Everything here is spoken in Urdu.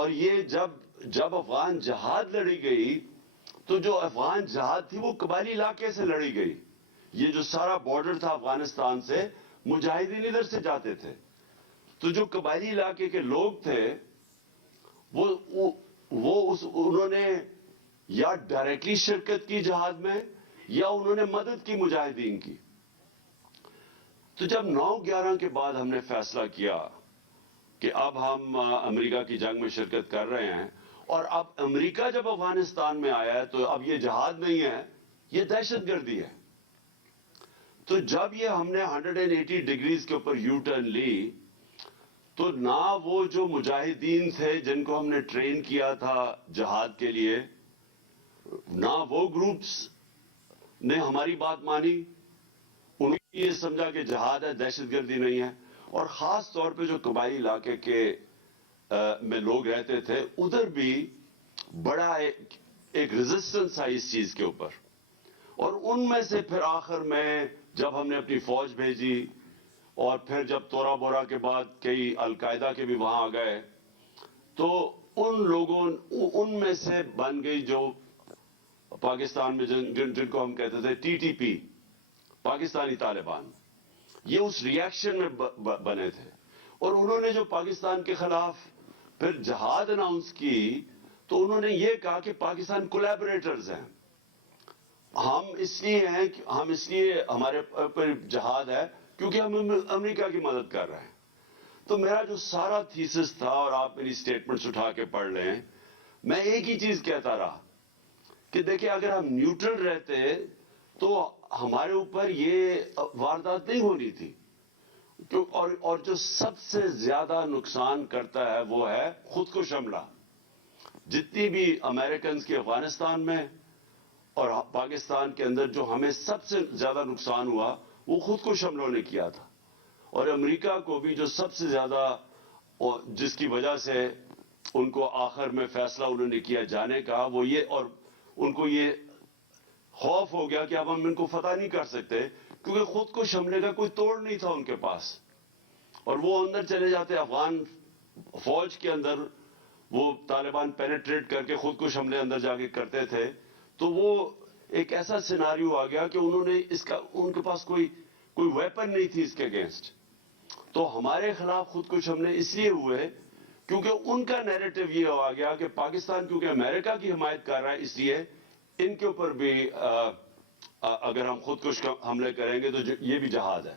اور یہ جب افغان جہاد لڑی گئی تو جو افغان جہاد تھی وہ قبائلی علاقے سے لڑی گئی. یہ جو سارا بارڈر تھا افغانستان سے مجاہدین ادھر سے جاتے تھے. تو جو قبائلی علاقے کے لوگ تھے انہوں نے یا ڈائریکٹلی شرکت کی جہاد میں یا انہوں نے مدد کی مجاہدین کی. تو جب 9/11 کے بعد ہم نے فیصلہ کیا کہ اب ہم امریکہ کی جنگ میں شرکت کر رہے ہیں اور اب امریکہ جب افغانستان میں آیا ہے تو اب یہ جہاد نہیں ہے, یہ دہشت گردی ہے. تو جب یہ ہم نے 180 ڈگریز کے اوپر یو ٹرن لی تو نہ وہ جو مجاہدین تھے جن کو ہم نے ٹرین کیا تھا جہاد کے لیے, نہ وہ گروپس نے ہماری بات مانی. انہوں نے یہ سمجھا کہ جہاد ہے, دہشت گردی نہیں ہے. اور خاص طور پہ جو قبائلی علاقے کے میں لوگ رہتے تھے ادھر بھی بڑا ایک ریزسٹنس ہے اس چیز کے اوپر. اور ان میں سے پھر آخر میں جب ہم نے اپنی فوج بھیجی اور پھر جب تورا بورا کے بعد کئی القاعدہ کے بھی وہاں آ گئے تو ان لوگوں ان میں سے بن گئی جو پاکستان میں جن کو ہم کہتے تھے T T P, Pakistani Taliban. یہ اس ریاکشن میں بنے تھے اور انہوں نے جو پاکستان کے خلاف پھر جہاد اناؤنس کی تو انہوں نے یہ کہا کہ پاکستان کولیبریٹرز ہیں, ہم اس لیے ہمارے پر جہاد ہے کیونکہ ہم امریکہ کی مدد کر رہے ہیں. تو میرا جو سارا تھیسس تھا, اور آپ میری سٹیٹمنٹس اٹھا کے پڑھ لیں, میں ایک ہی چیز کہتا رہا کہ دیکھیں اگر ہم نیوٹرل رہتے تو ہمارے اوپر یہ واردات نہیں ہونی تھی. اور جو سب سے زیادہ نقصان کرتا ہے وہ ہے خود کش حملہ. جتنی بھی امریکنز کی افغانستان میں اور پاکستان کے اندر جو ہمیں سب سے زیادہ نقصان ہوا وہ خود کش حملوں نے کیا تھا. اور امریکہ کو بھی جو سب سے زیادہ, جس کی وجہ سے ان کو آخر میں فیصلہ انہوں نے کیا جانے کا, وہ یہ, اور ان کو یہ خوف ہو گیا کہ اب ہم ان کو فتح نہیں کر سکتے کیونکہ خود کش حملے کا کوئی توڑ نہیں تھا ان کے پاس. اور وہ اندر چلے جاتے افغان فوج کے اندر, وہ طالبان پینیٹریٹ کر کے خود کش حملے اندر جا کے کرتے تھے. تو وہ ایک ایسا سیناریو آ گیا کہ انہوں نے ان کے پاس کوئی ویپن نہیں تھی اس کے اگینسٹ. تو ہمارے خلاف خود کش حملے اس لیے ہوئے کیونکہ ان کا نیریٹو یہ آ گیا کہ پاکستان کیونکہ امریکہ کی حمایت کر رہا ہے اس لیے ان کے اوپر بھی اگر ہم خود کش حملے کریں گے تو یہ بھی جہاد ہے.